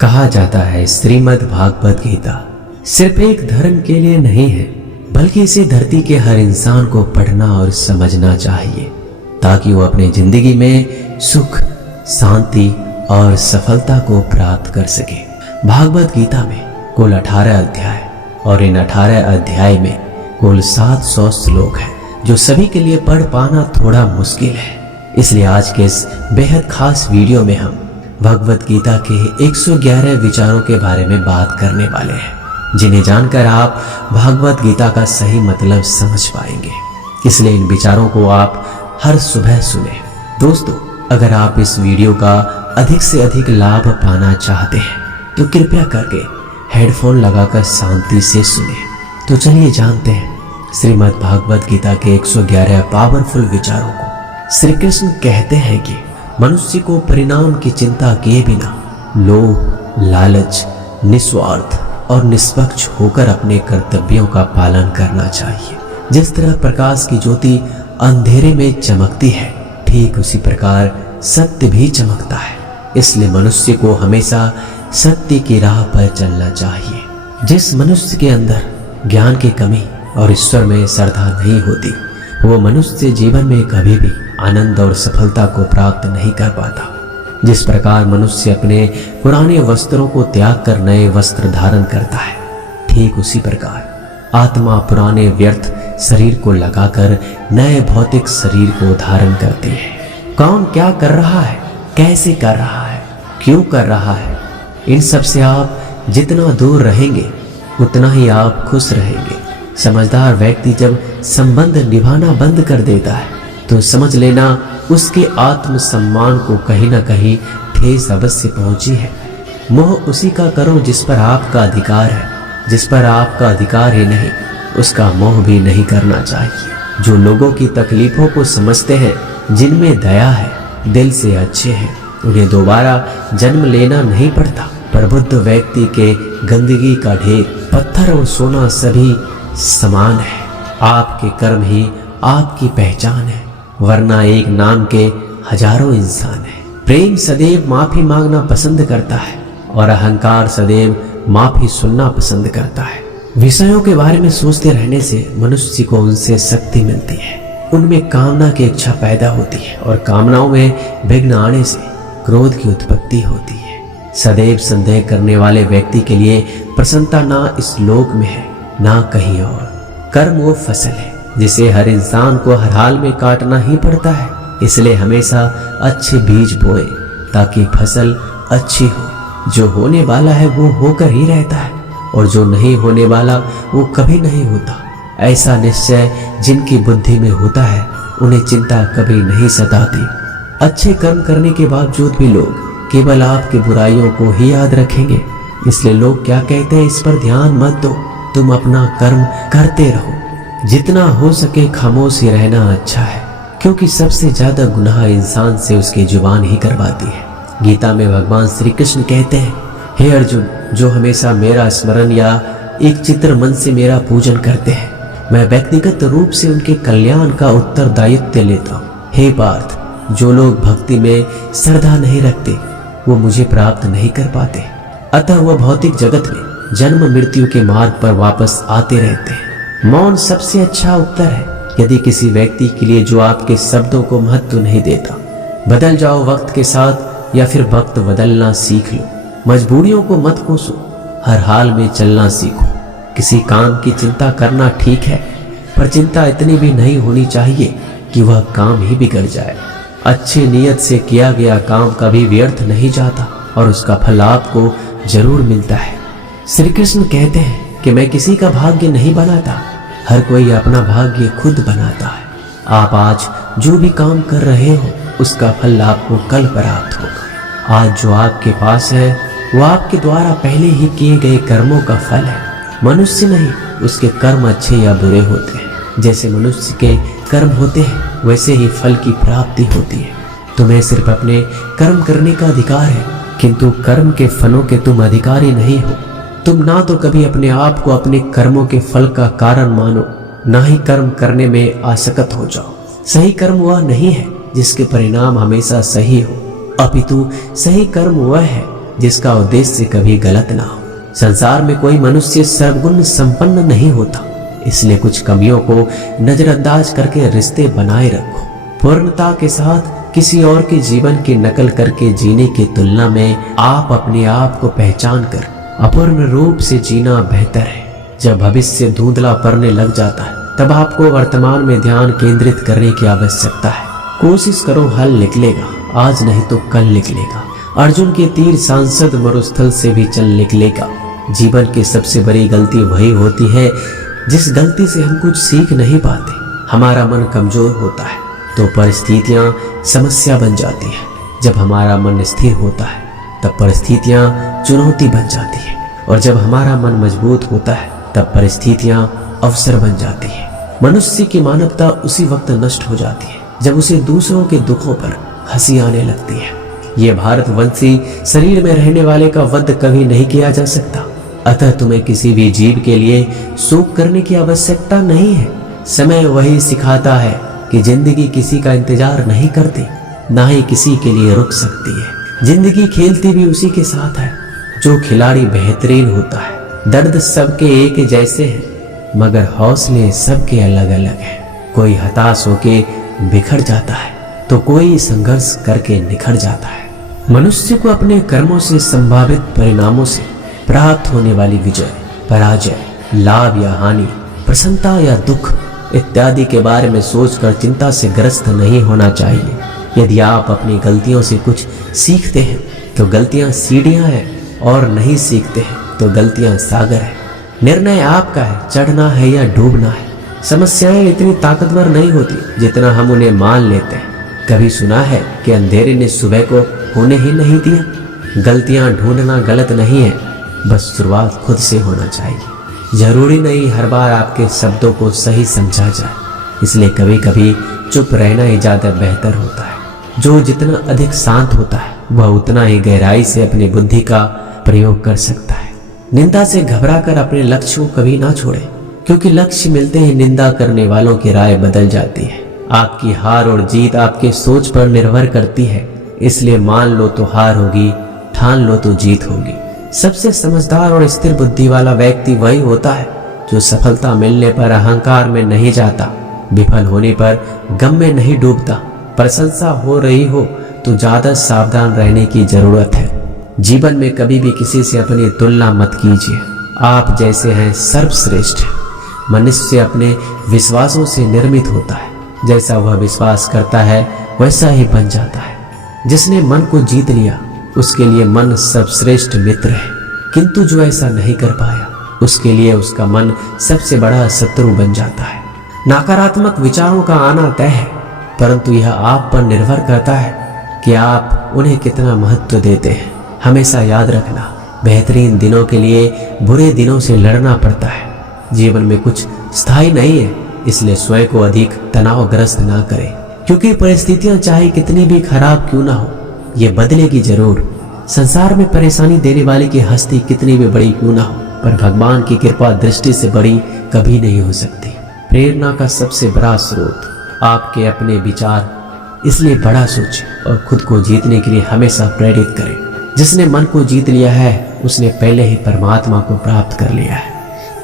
कहा जाता है श्रीमद् भागवत गीता सिर्फ एक धर्म के लिए नहीं है, बल्कि इसे धरती के हर इंसान को पढ़ना और समझना चाहिए ताकि वो अपनी जिंदगी में सुख, शांति और सफलता को प्राप्त कर सके। भागवत गीता में कुल 18 अध्याय और इन 18 अध्याय में कुल 700 श्लोक हैं, जो सभी के लिए पढ़ पाना थोड़ा मुश्किल है। इसलिए आज के इस बेहद खास वीडियो में हम भगवत गीता के 111 विचारों के बारे में बात करने वाले हैं, जिन्हें जानकर आप भागवत गीता का सही मतलब समझ पाएंगे। इसलिए इन विचारों को आप हर सुबह सुने। दोस्तों, अगर आप इस वीडियो का अधिक से अधिक लाभ पाना चाहते हैं तो कृपया करके हेडफोन लगाकर शांति से सुने। तो चलिए जानते हैं श्रीमद् भागवत गीता के 111 पावरफुल विचारों को। श्री कृष्ण कहते हैं कि मनुष्य को परिणाम की चिंता किए बिना लोभ, लालच, निस्वार्थ और निष्पक्ष होकर अपने कर्तव्यों का पालन करना चाहिए। जिस तरह प्रकाश की ज्योति अंधेरे में चमकती है, ठीक उसी प्रकार सत्य भी चमकता है। इसलिए मनुष्य को हमेशा सत्य की राह पर चलना चाहिए। जिस मनुष्य के अंदर ज्ञान की कमी और ईश्वर में श्रद्धा नहीं होती, वो मनुष्य जीवन में कभी भी आनंद और सफलता को प्राप्त नहीं कर पाता। जिस प्रकार मनुष्य अपने पुराने वस्त्रों को त्याग कर नए वस्त्र धारण करता है, ठीक उसी प्रकार आत्मा पुराने व्यर्थ शरीर को लगाकर नए भौतिक शरीर को धारण करती है। कौन क्या कर रहा है, कैसे कर रहा है, क्यों कर रहा है, इन सब से आप जितना दूर रहेंगे उतना ही आप खुश रहेंगे। समझदार व्यक्ति जब संबंध निभाना बंद कर देता है तो समझ लेना उसके आत्म सम्मान को कहीं ना कहीं ठेस अवश्य पहुंची है। मोह उसी का करो जिस पर आपका अधिकार है, जिस पर आपका अधिकार ही नहीं उसका मोह भी नहीं करना चाहिए। जो लोगों की तकलीफों को समझते हैं, जिनमें दया है, दिल से अच्छे हैं, उन्हें दोबारा जन्म लेना नहीं पड़ता। पर बुद्ध व्यक्ति के गंदगी का ढेर, पत्थर और सोना सभी समान है। आपके कर्म ही आपकी पहचान है, वरना एक नाम के हजारों इंसान है। प्रेम सदैव माफी मांगना पसंद करता है और अहंकार सदैव माफी सुनना पसंद करता है। विषयों के बारे में सोचते रहने से मनुष्य को उनसे शक्ति मिलती है, उनमें कामना की इच्छा पैदा होती है और कामनाओं में विघ्न आने से क्रोध की उत्पत्ति होती है। सदैव संदेह करने वाले व्यक्ति के लिए प्रसन्नता ना इस लोक में है ना कहीं और। कर्म वो फसल है जिसे हर इंसान को हर हाल में काटना ही पड़ता है। इसलिए हमेशा अच्छे बीज बोए ताकि फसल अच्छी हो। जो होने वाला है वो होकर ही रहता है और जो नहीं होने वाला वो कभी नहीं होता। ऐसा निश्चय जिनकी बुद्धि में होता है उन्हें चिंता कभी नहीं सताती। अच्छे कर्म करने के बावजूद भी लोग केवल आपकी बुराइयों को ही याद रखेंगे। इसलिए लोग क्या कहते हैं इस पर ध्यान मत दो, तुम अपना कर्म करते रहो। जितना हो सके खामोश ही रहना अच्छा है, क्योंकि सबसे ज्यादा गुनाह इंसान से उसकी जुबान ही करवाती है। गीता में भगवान श्री कृष्ण कहते हैं, हे अर्जुन, जो हमेशा मेरा स्मरण या एक चित्र मन से मेरा पूजन करते हैं, मैं व्यक्तिगत रूप से उनके कल्याण का उत्तरदायित्व लेता हूँ। हे पार्थ, जो लोग भक्ति में श्रद्धा नहीं रखते वो मुझे प्राप्त नहीं कर पाते, अतः वह भौतिक जगत में जन्म मृत्यु के मार्ग पर वापस आते रहते हैं। मौन सबसे अच्छा उत्तर है यदि किसी व्यक्ति के लिए जो आपके शब्दों को महत्व नहीं देता। बदल जाओ वक्त के साथ या फिर वक्त बदलना सीख लो। मजबूरियों को मत कोसो, हर हाल में चलना सीखो। किसी काम की चिंता करना ठीक है, पर चिंता इतनी भी नहीं होनी चाहिए कि वह काम ही बिगड़ जाए। अच्छी नीयत से किया गया काम कभी व्यर्थ नहीं जाता और उसका फल आपको जरूर मिलता है। श्री कृष्ण कहते हैं कि मैं किसी का भाग्य नहीं बनाता, हर कोई अपना भाग्य खुद बनाता है। आप आज जो भी काम कर रहे हो उसका फल आपको कल प्राप्त होगा। आज जो आपके पास है वो आपके द्वारा पहले ही किए गए कर्मों का फल है। मनुष्य नहीं, उसके कर्म अच्छे या बुरे होते हैं। जैसे मनुष्य के कर्म होते हैं वैसे ही फल की प्राप्ति होती है। तुम्हें सिर्फ अपने कर्म करने का अधिकार है, किंतु कर्म के फलों के तुम अधिकारी नहीं हो। तुम ना तो कभी अपने आप को अपने कर्मों के फल का कारण मानो, ना ही कर्म करने में आसक्त हो जाओ। सही कर्म वह नहीं है जिसके परिणाम हमेशा सही हो, अपितु सही कर्म वह है जिसका उद्देश्य कभी गलत ना हो। संसार में कोई मनुष्य सर्वगुण संपन्न नहीं होता, इसलिए कुछ कमियों को नजरअंदाज करके रिश्ते बनाए रखो। पूर्णता के साथ किसी और के जीवन की नकल करके जीने की तुलना में आप अपने आप को पहचान कर अपूर्ण रूप से जीना बेहतर है। जब भविष्य धुंधला पड़ने लग जाता है तब आपको वर्तमान में ध्यान केंद्रित करने की आवश्यकता है। कोशिश करो, हल निकलेगा, आज नहीं तो कल निकलेगा। अर्जुन के तीर सांसद मरुस्थल से भी चल निकलेगा। जीवन की सबसे बड़ी गलती वही होती है जिस गलती से हम कुछ सीख नहीं पाते। हमारा मन कमजोर होता है तो परिस्थितियां समस्या बन जाती है। जब हमारा मन स्थिर होता है तब परिस्थितियां चुनौती बन जाती है, और जब हमारा मन मजबूत होता है तब परिस्थितियां अवसर बन जाती है। मनुष्य की मानवता उसी वक्त नष्ट हो जाती है जब उसे दूसरों के दुखों पर हंसी आने लगती है। ये भारतवंशी शरीर में रहने वाले का वध कभी नहीं किया जा सकता, अतः तुम्हें किसी भी जीव के लिए शोक करने की आवश्यकता नहीं है। समय वही सिखाता है कि जिंदगी किसी का इंतजार नहीं करती, ना ही किसी के लिए रुक सकती है। जिंदगी खेलती भी उसी के साथ है जो खिलाड़ी बेहतरीन होता है। दर्द सबके एक जैसे हैं, मगर हौसले सबके अलग अलग हैं। कोई हताश होके बिखर जाता है तो कोई संघर्ष करके निखर जाता है। मनुष्य को अपने कर्मों से संभावित परिणामों से प्राप्त होने वाली विजय, पराजय, लाभ या हानि, प्रसन्नता या दुख इत्यादि के बारे में सोचकर चिंता से ग्रस्त नहीं होना चाहिए। यदि आप अपनी गलतियों से कुछ सीखते हैं तो गलतियां सीढ़ियां हैं, और नहीं सीखते हैं तो गलतियां सागर है। निर्णय आपका है, चढ़ना है या डूबना है। समस्याएं इतनी ताकतवर नहीं होती जितना हम उन्हें मान लेते हैं। कभी सुना है कि अंधेरे ने सुबह को होने ही नहीं दिया? गलतियां ढूंढना गलत नहीं है, बस शुरुआत खुद से होना चाहिए। जरूरी नहीं हर बार आपके शब्दों को सही समझा जाए, इसलिए कभी कभी चुप रहना ही ज्यादा बेहतर होता है। जो जितना अधिक शांत होता है वह उतना ही गहराई से अपनी बुद्धि का प्रयोग कर सकता है। निंदा से घबराकर अपने लक्ष्य को कभी ना छोड़े, क्योंकि लक्ष्य मिलते ही निंदा करने वालों की राय बदल जाती है। आपकी हार और जीत आपके सोच पर निर्भर करती है, इसलिए मान लो तो हार होगी, ठान लो तो जीत होगी। सबसे समझदार और स्थिर बुद्धि वाला व्यक्ति वही होता है जो सफलता मिलने पर अहंकार में नहीं जाता, विफल होने पर गम में नहीं डूबता। प्रशंसा हो रही हो तो ज्यादा सावधान रहने की जरूरत है। जीवन में कभी भी किसी से अपनी तुलना मत कीजिए। आप जैसे हैं सर्वश्रेष्ठ हैं। मनुष्य अपने विश्वासों से निर्मित होता है, जैसा वह विश्वास करता है वैसा ही बन जाता है। जिसने मन को जीत लिया उसके लिए मन सर्वश्रेष्ठ मित्र है, किंतु जो ऐसा नहीं कर पाया उसके लिए उसका मन सबसे बड़ा शत्रु बन जाता है। नकारात्मक विचारों का आना तय है, परंतु यह आप पर निर्भर करता है कि आप उन्हें कितना महत्व देते हैं। हमेशा याद रखना, बेहतरीन दिनों के लिए बुरे दिनों से लड़ना पड़ता है। जीवन में कुछ स्थायी नहीं है, इसलिए स्वयं को अधिक तनावग्रस्त ना करें, क्योंकि परिस्थितियां चाहे कितनी भी खराब क्यों ना हो, ये बदलेगी जरूर। संसार में परेशानी देने वाले की हस्ती कितनी भी बड़ी क्यों ना हो, पर भगवान की कृपा दृष्टि से बड़ी कभी नहीं हो सकती। प्रेरणा का सबसे बड़ा स्रोत आपके अपने विचार, इसलिए बड़ा सोचें और खुद को जीतने के लिए हमेशा प्रेरित करें। जिसने मन को जीत लिया है उसने पहले ही परमात्मा को प्राप्त कर लिया है,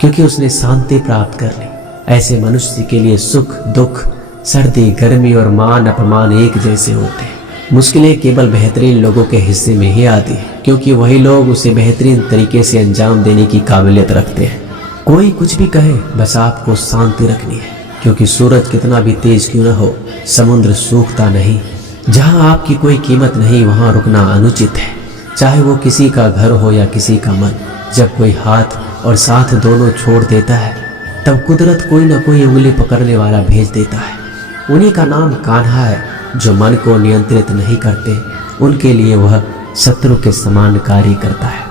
क्योंकि उसने शांति प्राप्त कर ली। ऐसे मनुष्य के लिए सुख दुख, सर्दी गर्मी और मान अपमान एक जैसे होते हैं। मुश्किलें केवल बेहतरीन लोगों के हिस्से में ही आती है, क्योंकि वही लोग उसे बेहतरीन तरीके से अंजाम देने की काबिलियत रखते हैं। कोई कुछ भी कहे, बस आपको शांति रखनी है, क्योंकि सूरज कितना भी तेज क्यों न हो, समुद्र सूखता नहीं। जहां आपकी कोई कीमत नहीं वहां रुकना अनुचित है, चाहे वो किसी का घर हो या किसी का मन। जब कोई हाथ और साथ दोनों छोड़ देता है तब कुदरत कोई ना कोई उंगली पकड़ने वाला भेज देता है। उन्हीं का नाम कान्हा है। जो मन को नियंत्रित नहीं करते उनके लिए वह शत्रु के समान कार्य करता है।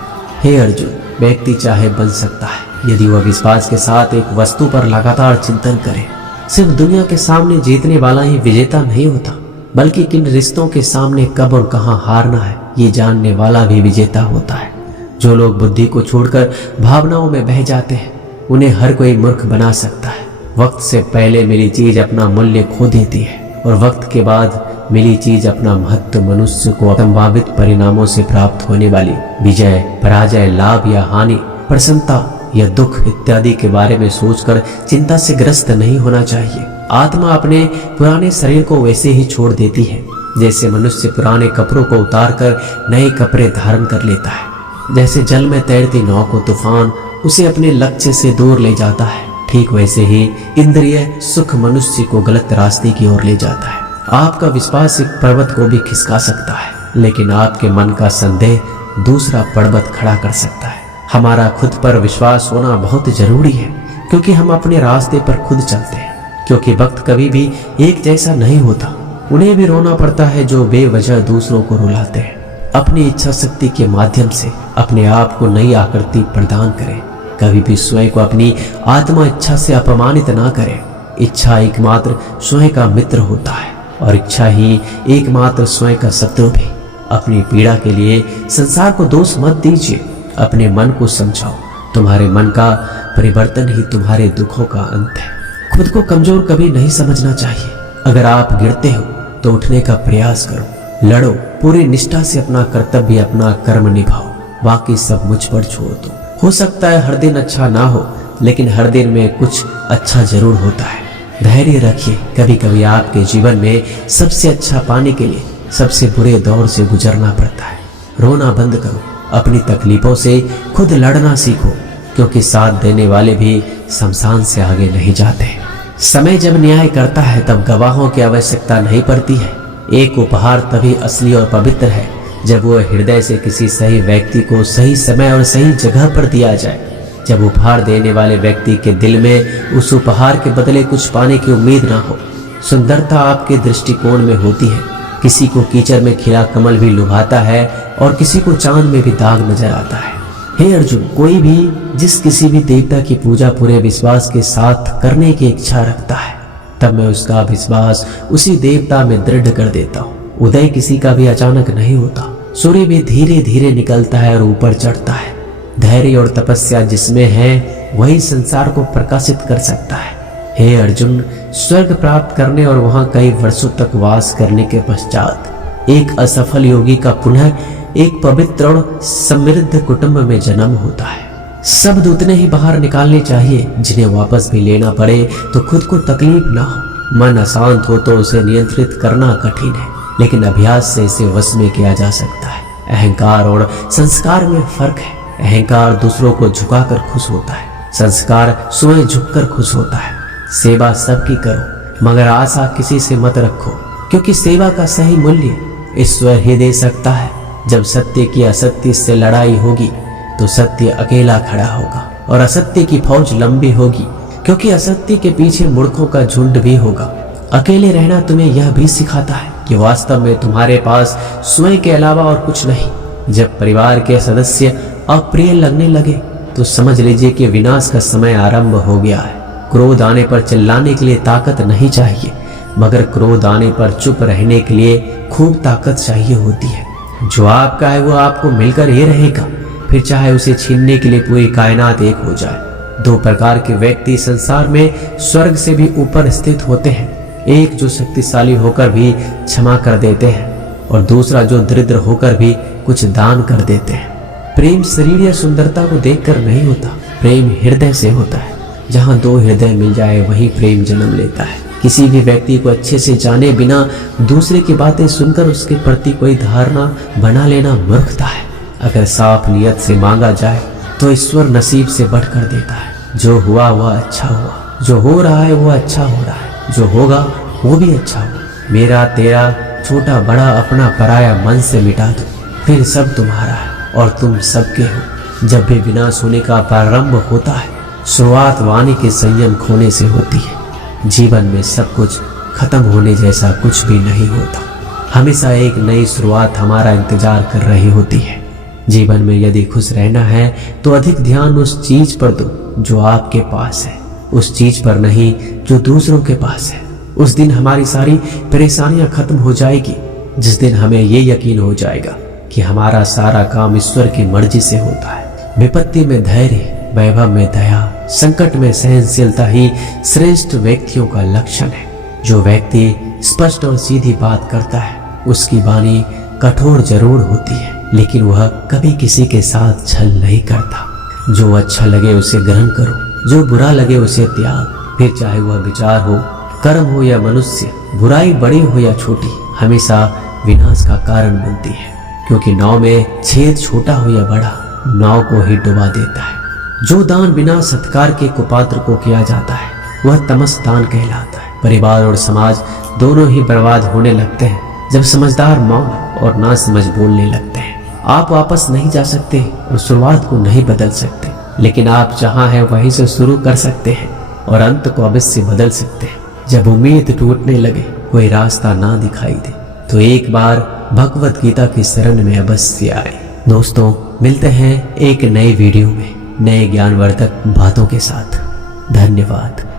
हे अर्जुन, व्यक्ति चाहे बन सकता है यदि वह विश्वास के साथ एक वस्तु पर लगातार चिंतन करे। सिर्फ दुनिया के सामने जीतने वाला ही विजेता नहीं होता, बल्कि किन रिश्तों के सामने कब और कहां हारना है ये जानने वाला भी विजेता होता है। जो लोग बुद्धि को छोड़कर भावनाओं में बह जाते हैं उन्हें हर कोई मूर्ख बना सकता है। वक्त से पहले मिली चीज अपना मूल्य खो देती है और वक्त के बाद मिली चीज अपना महत्व मनुष्य को संभावित परिणामों से प्राप्त होने वाली विजय, पराजय, लाभ या हानि, प्रसन्नता या दुख इत्यादि के बारे में सोचकर चिंता से ग्रस्त नहीं होना चाहिए। आत्मा अपने पुराने शरीर को वैसे ही छोड़ देती है जैसे मनुष्य पुराने कपड़ों को उतारकर नए कपड़े धारण कर लेता है। जैसे जल में तैरती नाव को तूफान उसे अपने लक्ष्य से दूर ले जाता है, ठीक वैसे ही इंद्रिय सुख मनुष्य को गलत रास्ते की ओर ले जाता है। आपका विश्वास एक पर्वत को भी खिसका सकता है, लेकिन आपके मन का संदेह दूसरा पर्वत खड़ा कर सकता है। हमारा खुद पर विश्वास होना बहुत जरूरी है, क्योंकि हम अपने रास्ते पर खुद चलते हैं। क्योंकि वक्त कभी भी एक जैसा नहीं होता, उन्हें भी रोना पड़ता है जो बेवजह दूसरों को रुलाते हैं। अपनी इच्छा शक्ति के माध्यम से अपने आप को नई आकृति प्रदान करें। कभी भी स्वयं को अपनी आत्मा इच्छा से अपमानित ना करें। इच्छा एकमात्र स्वयं का मित्र होता है और इच्छा ही एकमात्र स्वयं का शत्रु भी। अपनी पीड़ा के लिए संसार को दोष मत दीजिए, अपने मन को समझाओ। तुम्हारे मन का परिवर्तन ही तुम्हारे दुखों का अंत है। खुद को कमजोर कभी नहीं समझना चाहिए। अगर आप गिरते हो तो उठने का प्रयास करो, लड़ो, पूरी निष्ठा से अपना कर्तव्य, अपना कर्म निभाओ, बाकी सब मुझ पर छोड़ दो। हो सकता है हर दिन अच्छा ना हो, लेकिन हर दिन में कुछ अच्छा जरूर होता है। धैर्य रखिए। कभी कभी आपके जीवन में सबसे अच्छा पाने के लिए सबसे बुरे दौर से गुजरना पड़ता है। रोना बंद करो, अपनी तकलीफों से खुद लड़ना सीखो, क्योंकि साथ देने वाले भी शमशान से आगे नहीं जाते। समय जब न्याय करता है तब गवाहों की आवश्यकता नहीं पड़ती है। एक उपहार तभी असली और पवित्र है जब वो हृदय से किसी सही व्यक्ति को सही समय और सही जगह पर दिया जाए। जब उपहार देने वाले व्यक्ति के दिल में उस उपहार के बदले कुछ पाने की उम्मीद ना हो। सुंदरता आपके दृष्टिकोण में होती है। किसी को कीचड़ में खिला कमल भी लुभाता है और किसी को चांद में भी दाग नजर आता है। हे अर्जुन, कोई भी जिस किसी भी देवता की पूजा पूरे विश्वास के साथ करने की इच्छा रखता है, तब मैं उसका विश्वास उसी देवता में दृढ़ कर देता हूँ। उदय किसी का भी अचानक नहीं होता। सूर्य भी धीरे धीरे निकलता है और ऊपर चढ़ता है। धैर्य और तपस्या जिसमें है वही संसार को प्रकाशित कर सकता है। हे अर्जुन, स्वर्ग प्राप्त करने और वहां कई वर्षों तक वास करने के पश्चात एक असफल योगी का पुनः एक पवित्र और समृद्ध कुटुंब में जन्म होता है। शब्द उतने ही बाहर निकालने चाहिए जिन्हें वापस भी लेना पड़े तो खुद को तकलीफ ना हो। मन अशांत हो तो उसे नियंत्रित करना कठिन है, लेकिन अभ्यास से इसे वश में किया जा सकता है। अहंकार और संस्कार में फर्क है। अहंकार दूसरों को झुकाकर खुश होता है, संस्कार स्वयं झुककर खुश होता है। सेवा सबकी करो, मगर आशा किसी से मत रखो, क्योंकि सेवा का सही मूल्य ईश्वर ही दे सकता है। जब सत्य की असत्य से लड़ाई होगी तो सत्य अकेला खड़ा होगा और असत्य की फौज लंबी होगी, क्योंकि असत्य के पीछे मूर्खों का झुंड भी होगा। अकेले रहना तुम्हें यह भी सिखाता है कि वास्तव में तुम्हारे पास स्वयं के अलावा और कुछ नहीं। जब परिवार के सदस्य अप्रिय लगने लगे तो समझ लीजिए कि विनाश का समय आरंभ हो गया है। क्रोध आने पर चिल्लाने के लिए ताकत नहीं चाहिए, मगर क्रोध आने पर चुप रहने के लिए खूब ताकत चाहिए होती है। जो आपका है वो आपको मिलकर ही रहेगा, फिर चाहे उसे छीनने के लिए पूरी कायनात एक हो जाए। दो प्रकार के व्यक्ति संसार में स्वर्ग से भी ऊपर स्थित होते हैं। एक जो शक्तिशाली होकर भी क्षमा कर देते हैं और दूसरा जो दरिद्र होकर भी कुछ दान कर देते हैं। प्रेम शरीर या सुंदरता को देखकर नहीं होता, प्रेम हृदय से होता है। जहाँ दो हृदय मिल जाए वहीं प्रेम जन्म लेता है। किसी भी व्यक्ति को अच्छे से जाने बिना दूसरे की बातें सुनकर उसके प्रति कोई धारणा बना लेना मूर्खता है। अगर साफ नियत से मांगा जाए तो ईश्वर नसीब से बढ़कर देता है। जो हुआ वह अच्छा हुआ, जो हो रहा है वो अच्छा हो रहा है, जो होगा वो भी अच्छा होगा। मेरा तेरा छोटा बड़ा अपना पराया मन से मिटा दो, फिर सब तुम्हारा है और तुम सबके हो। जब भी विनाश होने का प्रारंभ होता है, शुरुआत वाणी के संयम खोने से होती है। जीवन में सब कुछ खत्म होने जैसा कुछ भी नहीं होता। हमेशा एक नई शुरुआत हमारा इंतजार कर रही होती है। जीवन में यदि खुश रहना है तो अधिक ध्यान उस चीज पर दो जो आपके पास है, उस चीज पर नहीं जो दूसरों के पास है। उस दिन हमारी सारी परेशानियां खत्म हो जाएगी, जिस दिन हमें ये यकीन हो जाएगा कि हमारा सारा काम ईश्वर की मर्जी से होता है। विपत्ति में धैर्य, वैभव में दया, संकट में सहनशीलता ही श्रेष्ठ व्यक्तियों का लक्षण है। जो व्यक्ति स्पष्ट और सीधी बात करता है। उसकी वाणी कठोर जरूर होती है, लेकिन वह कभी किसी के साथ छल नहीं करता। जो अच्छा लगे उसे ग्रहण करो, जो बुरा लगे उसे त्याग। फिर चाहे वह विचार हो, कर्म हो या मनुष्य, बुराई बड़ी हो या छोटी, हमेशा विनाश का कारण बनती है। क्योंकि नाव में छेद छोटा हो या बड़ा, नाव को ही डुबा देता है। जो दान बिना सत्कार के कुपात्र को किया जाता है वह तमस दान कहलाता है। परिवार और समाज दोनों ही बर्बाद होने लगते हैं जब समझदार मौन और ना समझ बोलने लगते हैं। आप वापस नहीं जा सकते और शुरुआत को नहीं बदल सकते, लेकिन आप जहां हैं वहीं से शुरू कर सकते हैं और अंत को अवश्य बदल सकते हैं। जब उम्मीद टूटने लगे, कोई रास्ता ना दिखाई दे, तो एक बार भगवत गीता की शरण में अवश्य आए। दोस्तों, मिलते हैं एक नए वीडियो में नए ज्ञानवर्धक बातों के साथ। धन्यवाद।